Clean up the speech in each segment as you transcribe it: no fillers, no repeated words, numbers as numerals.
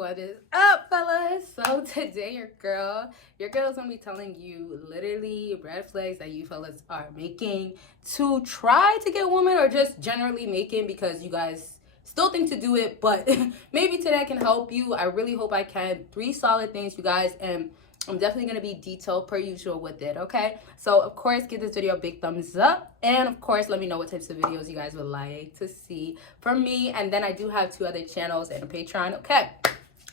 What is up, fellas? So today your girl's gonna be telling you literally red flags that you fellas are making to try to get women, or just generally making because you guys still think to do it, but maybe today I can help you. I really hope I can. 3 solid things, you guys, and I'm definitely going to be detailed per usual with it, okay? So, of course, give this video a big thumbs up. And, of course, let me know what types of videos you guys would like to see from me. And then I do have 2 other channels and a Patreon, okay?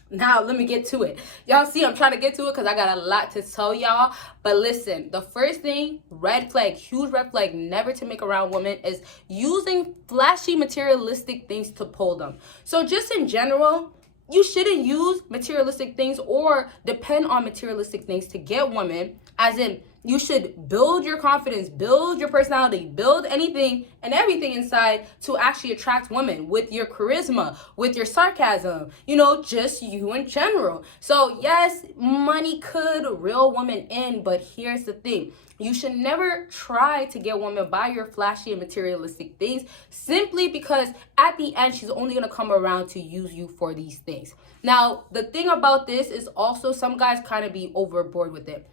Now, let me get to it. Y'all see, I'm trying to get to it because I got a lot to tell y'all. But listen, the first thing, red flag, huge red flag, never to make around women, is using flashy, materialistic things to pull them. So, just in general, you shouldn't use materialistic things or depend on materialistic things to get women. As in, you should build your confidence, build your personality, build anything and everything inside to actually attract women with your charisma, with your sarcasm, just you in general. So yes, money could reel women in, but here's the thing. You should never try to get women by your flashy and materialistic things, simply because at the end, she's only going to come around to use you for these things. Now, the thing about this is also some guys kind of be overboard with it.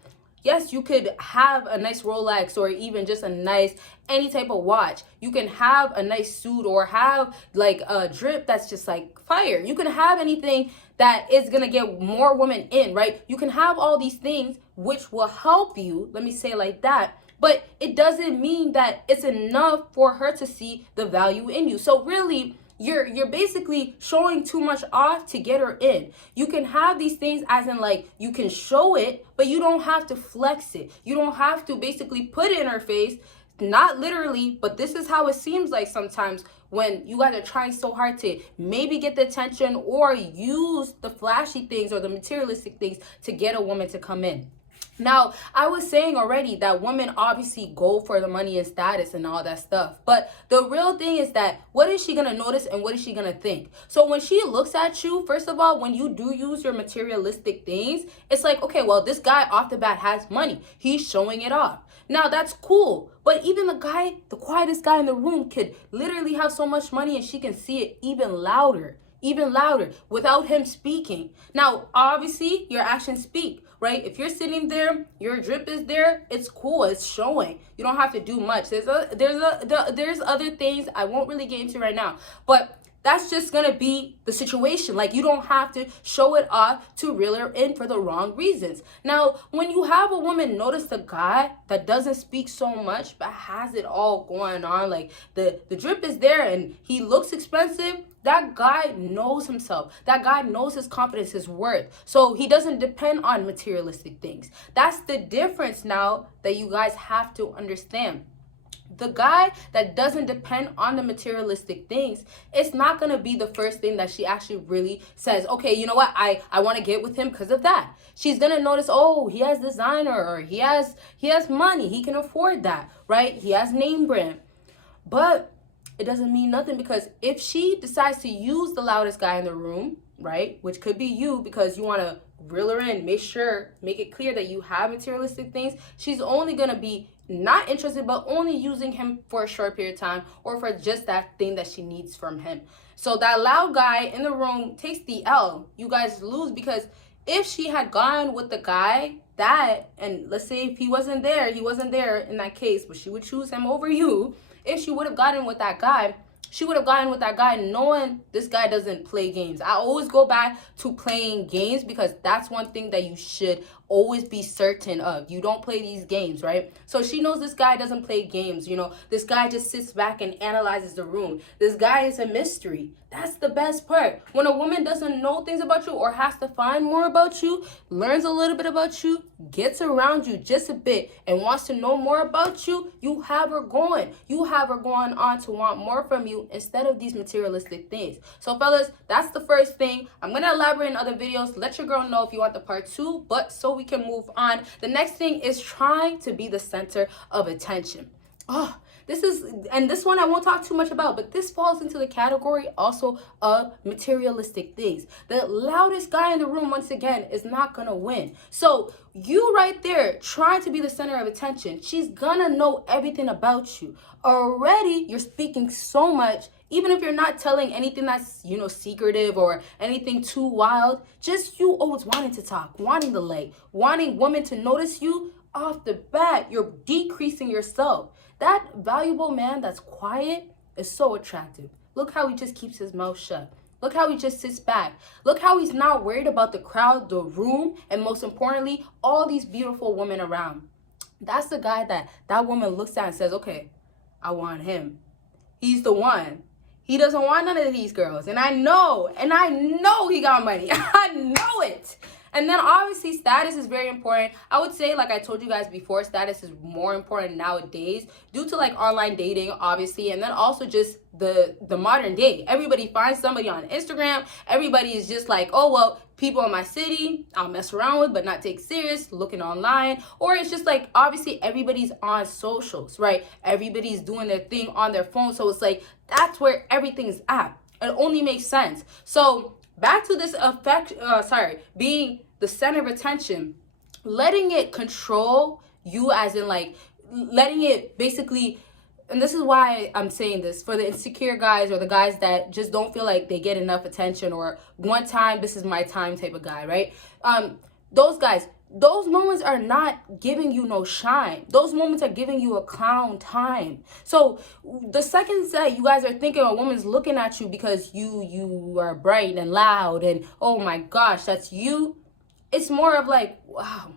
Yes, you could have a nice Rolex or even just a nice any type of watch. You can have a nice suit or have like a drip that's just like fire. You can have anything that is going to get more women in, right? You can have all these things which will help you, let me say it like that, but it doesn't mean that it's enough for her to see the value in you. So really, you're basically showing too much off to get her in. You can have these things as in like you can show it, but you don't have to flex it. You don't have to basically put it in her face, not literally, but this is how it seems like sometimes when you guys are trying so hard to maybe get the attention or use the flashy things or the materialistic things to get a woman to come in. Now, I was saying already that women obviously go for the money and status and all that stuff. But the real thing is that what is she going to notice and what is she going to think? So when she looks at you, first of all, when you do use your materialistic things, it's like, okay, well, this guy off the bat has money. He's showing it off. Now, that's cool. But even the quietest guy in the room could literally have so much money and she can see it even louder without him speaking. Now, obviously, your actions speak, right? If you're sitting there, your drip is there, it's cool, it's showing. You don't have to do much. There's other things I won't really get into right now, but that's just gonna be the situation. Like, you don't have to show it off to reel her in for the wrong reasons. Now, when you have a woman notice the guy that doesn't speak so much but has it all going on, like the drip is there and he looks expensive, that guy knows himself. That guy knows his confidence, his worth. So he doesn't depend on materialistic things. That's the difference now that you guys have to understand. The guy that doesn't depend on the materialistic things, it's not going to be the first thing that she actually really says, okay, you know what, I want to get with him because of that. She's going to notice, oh, he has designer, or he has money, he can afford that, right? He has name brand. But it doesn't mean nothing, because if she decides to use the loudest guy in the room, right, which could be you because you want to reel her in, make it clear that you have materialistic things, she's only going to be not interested, but only using him for a short period of time or for just that thing that she needs from him. So that loud guy in the room takes the L. You guys lose, because if she had gone with the guy and let's say if he wasn't there in that case, but she would choose him over you. If she would have gotten with that guy, she would have gotten with that guy knowing this guy doesn't play games. I always go back to playing games, because that's one thing that you should always be certain of. You don't play these games, right? So she knows this guy doesn't play games. This guy just sits back and analyzes the room. This guy is a mystery. That's the best part. When a woman doesn't know things about you or has to find more about you, learns a little bit about you, gets around you just a bit, and wants to know more about you, you have her going. You have her going on to want more from you instead of these materialistic things. So fellas, that's the first thing. I'm going to elaborate in other videos. Let your girl know if you want the part 2, but so we can move on. The next thing is trying to be the center of attention. This one I won't talk too much about, but this falls into the category also of materialistic things. The loudest guy in the room, once again, is not gonna win. So you right there trying to be the center of attention, she's gonna know everything about you. Already, you're speaking so much, Even if you're not telling anything that's, secretive or anything too wild, just you always wanting to talk, wanting the light, wanting women to notice you, off the bat, you're decreasing yourself. That valuable man that's quiet is so attractive. Look how he just keeps his mouth shut. Look how he just sits back. Look how he's not worried about the crowd, the room, and most importantly, all these beautiful women around. That's the guy that woman looks at and says, okay, I want him. He's the one. He doesn't want none of these girls. And I know he got money. I know it. And then obviously status is very important. I would say, like I told you guys before, status is more important nowadays due to like online dating, obviously, and then also just the modern day. Everybody finds somebody on Instagram. Everybody is just like, oh, well, people in my city I'll mess around with but not take serious, looking online. Or it's just like, obviously everybody's on socials, right? Everybody's doing their thing on their phone. So it's like, that's where everything's at. It only makes sense. So back to this being the center of attention, letting it control you, as in like letting it basically, and this is why I'm saying this, for the insecure guys or the guys that just don't feel like they get enough attention, or one time, this is my time type of guy, right? Those guys, those moments are not giving you no shine. Those moments are giving you a clown time. So the second that you guys are thinking a woman's looking at you because you are bright and loud and, oh my gosh, that's you, it's more of like, wow,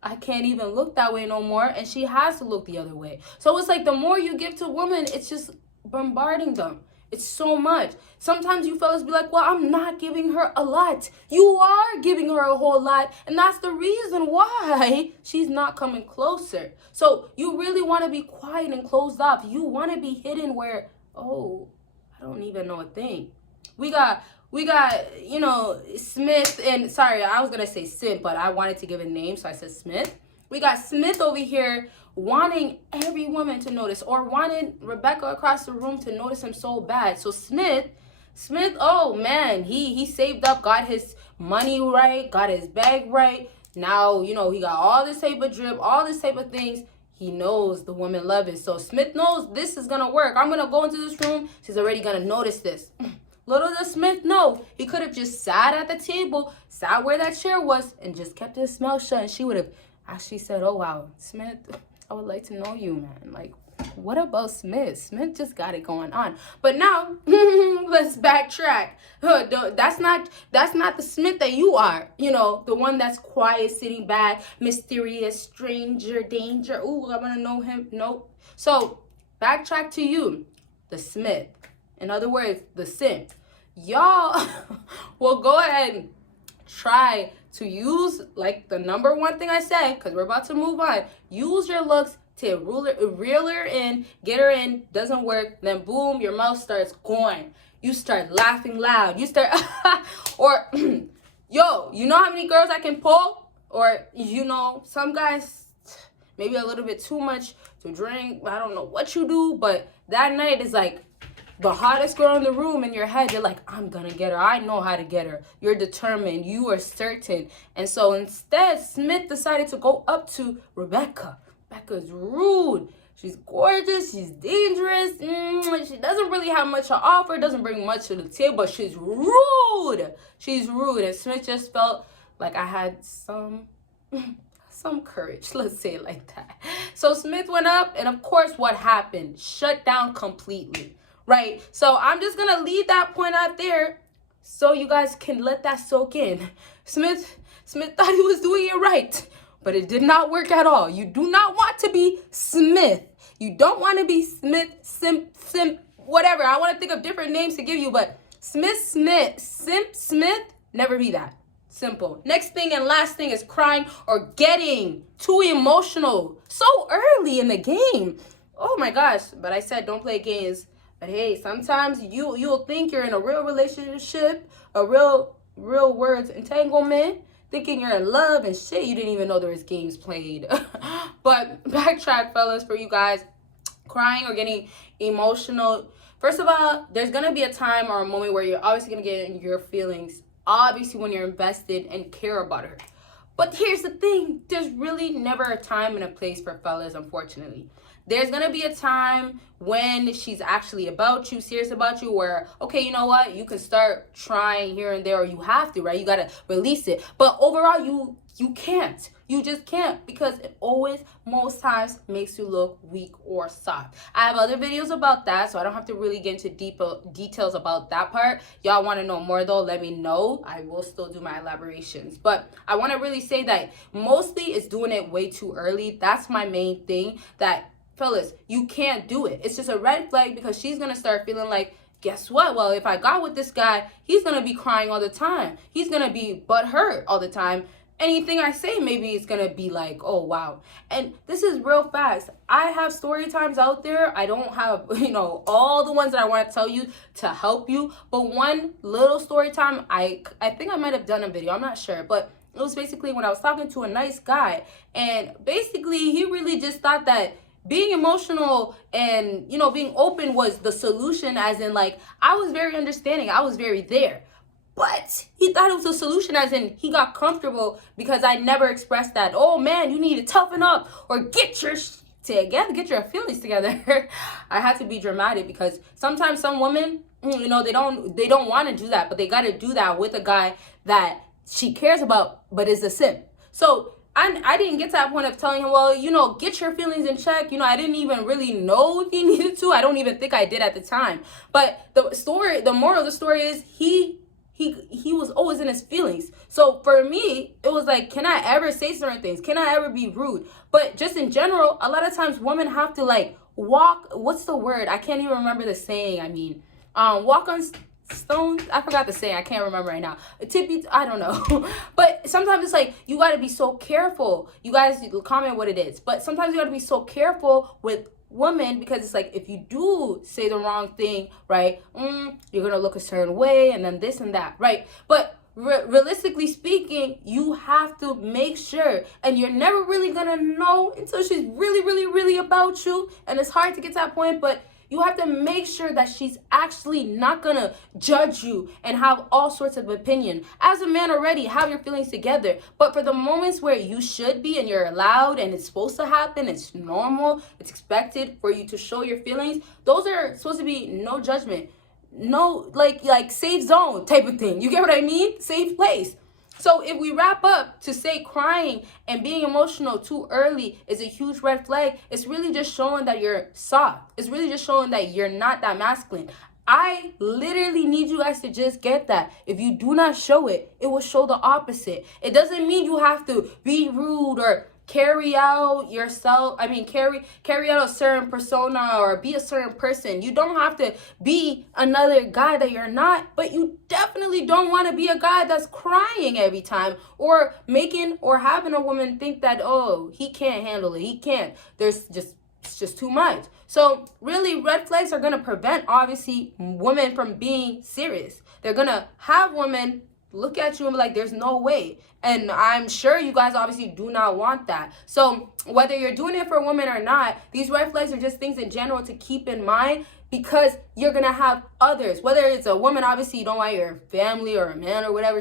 I can't even look that way no more, and she has to look the other way. So it's like the more you give to women, it's just bombarding them. It's so much. Sometimes you fellas be like, well, I'm not giving her a lot. You are giving her a whole lot, and that's the reason why she's not coming closer. So you really want to be quiet and closed off. You want to be hidden where, oh, I don't even know a thing. We got, Smith, and sorry, I was going to say Sid, but I wanted to give a name, so I said Smith. We got Smith over here wanting every woman to notice, or wanted Rebecca across the room to notice him so bad. So Smith, oh man, he saved up, got his money right, got his bag right. Now, he got all this type of drip, all this type of things. He knows the woman love it. So Smith knows this is going to work. I'm going to go into this room. She's already going to notice this. Little does Smith know, he could have just sat at the table, sat where that chair was, and just kept his mouth shut. And she would have actually said, oh, wow, Smith, I would like to know you, man. Like, what about Smith? Smith just got it going on. But now, let's backtrack. That's not the Smith that you are. The one that's quiet, sitting back, mysterious, stranger, danger. Ooh, I want to know him. Nope. So, backtrack to you, the Smith. In other words, the simp. Y'all will go ahead and try to use, like the number one thing I said, because we're about to move on. Use your looks to reel her in, get her in, doesn't work, then boom, your mouth starts going. You start laughing loud. You start, or, yo, you know how many girls I can pull? Or, some guys, maybe a little bit too much to drink. I don't know what you do, but that night is like, the hottest girl in the room, in your head, you're like, I'm gonna get her. I know how to get her. You're determined. You are certain. And so instead, Smith decided to go up to Rebecca. Rebecca's rude. She's gorgeous. She's dangerous. She doesn't really have much to offer. Doesn't bring much to the table. But she's rude. She's rude. And Smith just felt like I had some courage. Let's say it like that. So Smith went up. And of course, what happened? Shut down completely. Right, so I'm just gonna leave that point out there so you guys can let that soak in. Smith thought he was doing it right, but it did not work at all. You do not want to be Smith. You don't want to be Smith, simp, whatever. I want to think of different names to give you, but Smith, simp, Smith, never be that. Simple. Next thing and last thing is crying or getting too emotional so early in the game. Oh my gosh, but I said don't play games. But hey, sometimes you'll think you're in a real relationship, a real words entanglement, thinking you're in love and shit. You didn't even know there was games played. But backtrack, fellas, for you guys. Crying or getting emotional. First of all, there's going to be a time or a moment where you're obviously going to get in your feelings. Obviously, when you're invested and care about her. But here's the thing. There's really never a time and a place for fellas, unfortunately. There's gonna be a time when she's actually about you, serious about you, where, okay, you know what, you can start trying here and there, or you have to, right? You gotta release it. But overall, you can't. You just can't, because it always, most times, makes you look weak or soft. I have other videos about that, so I don't have to really get into deep details about that part. Y'all want to know more though, let me know. I will still do my elaborations. But I want to really say that mostly it's doing it way too early. That's my main thing, that fellas, you can't do it. It's just a red flag, because she's going to start feeling like, guess what? Well, if I got with this guy, he's going to be crying all the time. He's going to be butthurt all the time. Anything I say, maybe it's gonna be like, oh wow. And this is real facts. I have story times out there. I don't have, all the ones that I want to tell you to help you, but one little story time, I think I might have done a video, I'm not sure, but it was basically when I was talking to a nice guy, and basically he really just thought that being emotional and being open was the solution, as in, like, I was very understanding, I was very there. But he thought it was a solution, as in he got comfortable because I never expressed that, oh man, you need to toughen up or get your together, get your feelings together. I had to be dramatic, because sometimes some women, they don't want to do that, but they got to do that with a guy that she cares about, but is a simp. So I didn't get to that point of telling him, well, get your feelings in check. I didn't even really know if he needed to. I don't even think I did at the time. But the moral of the story is he was always in his feelings. So for me, it was like, can I ever say certain things? Can I ever be rude? But just in general, a lot of times women have to, like, walk, what's the word? I can't even remember the saying. I mean, walk on stones. I forgot the saying. I can't remember right now. I don't know. But sometimes it's like, you got to be so careful. You guys comment what it is. But sometimes you got to be so careful with women, because it's like, if you do say the wrong thing, right, you're gonna look a certain way, and then this and that, right? But realistically speaking, you have to make sure, and you're never really gonna know until she's really, really, really about you, and it's hard to get to that point, but you have to make sure that she's actually not gonna judge you and have all sorts of opinion. As a man already, have your feelings together. But for the moments where you should be and you're allowed and it's supposed to happen, it's normal, it's expected for you to show your feelings, those are supposed to be no judgment. No, like safe zone type of thing. You get what I mean? Safe place. So if we wrap up to say crying and being emotional too early is a huge red flag, it's really just showing that you're soft. It's really just showing that you're not that masculine. I literally need you guys to just get that. If you do not show it, it will show the opposite. It doesn't mean you have to be rude or carry out a certain persona or be a certain person. You don't have to be another guy that you're not, but you definitely don't want to be a guy that's crying every time, or making or having a woman think that, oh, he can't handle it, he can't, it's just too much. So really, red flags are going to prevent, obviously, women from being serious. They're going to have women look at you and be like, there's no way. And I'm sure you guys obviously do not want that. So whether you're doing it for a woman or not, these red flags are just things in general to keep in mind, because you're going to have others. Whether it's a woman, obviously you don't want your family or a man or whatever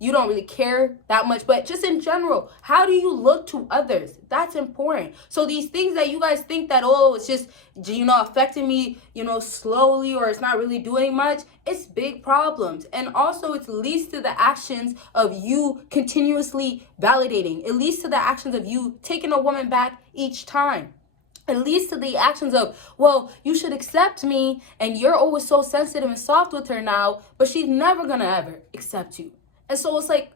you don't really care that much. But just in general, how do you look to others? That's important. So these things that you guys think that, oh, it's just, affecting me, slowly, or it's not really doing much, it's big problems. And also it leads to the actions of you continuously validating. It leads to the actions of you taking a woman back each time. It leads to the actions of, well, you should accept me, and you're always so sensitive and soft with her now, but she's never gonna ever accept you. And so it's like,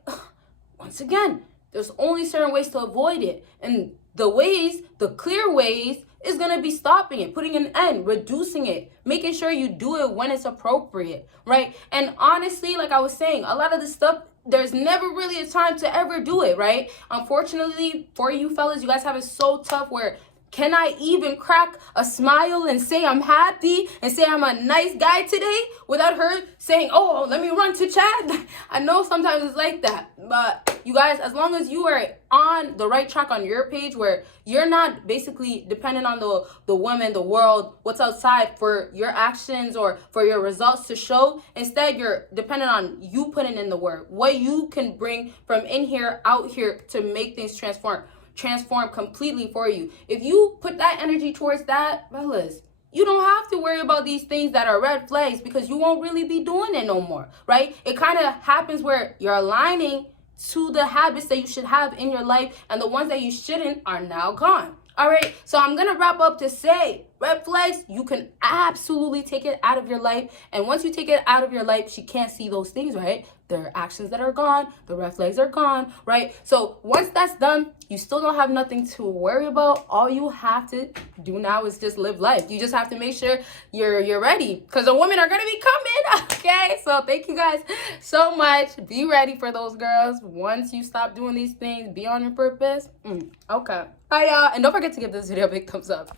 once again, there's only certain ways to avoid it. And the clear ways, is gonna be stopping it, putting an end, reducing it, making sure you do it when it's appropriate, right? And honestly, like I was saying, a lot of this stuff, there's never really a time to ever do it, right? Unfortunately, for you fellas, you guys have it so tough where, can I even crack a smile and say I'm happy and say I'm a nice guy today without her saying, oh, let me run to Chad? I know sometimes it's like that. But you guys, as long as you are on the right track on your page, where you're not basically dependent on the woman, the world, what's outside for your actions or for your results to show. Instead, you're dependent on you putting in the work, what you can bring from in here out here to make things transform completely for you. If you put that energy towards that, fellas, you don't have to worry about these things that are red flags because you won't really be doing it no more, right? It kind of happens where you're aligning to the habits that you should have in your life, and the ones that you shouldn't are now gone. All right, so I'm gonna wrap up to say, red flags, you can absolutely take it out of your life. And once you take it out of your life, she can't see those things, right? There are actions that are gone, the red flags are gone, right? So once that's done, you still don't have nothing to worry about. All you have to do now is just live life. You just have to make sure you're ready, because the women are gonna be coming, okay? So thank you guys so much. Be ready for those girls. Once you stop doing these things, be on your purpose. Okay. Bye, y'all. And don't forget to give this video a big thumbs up.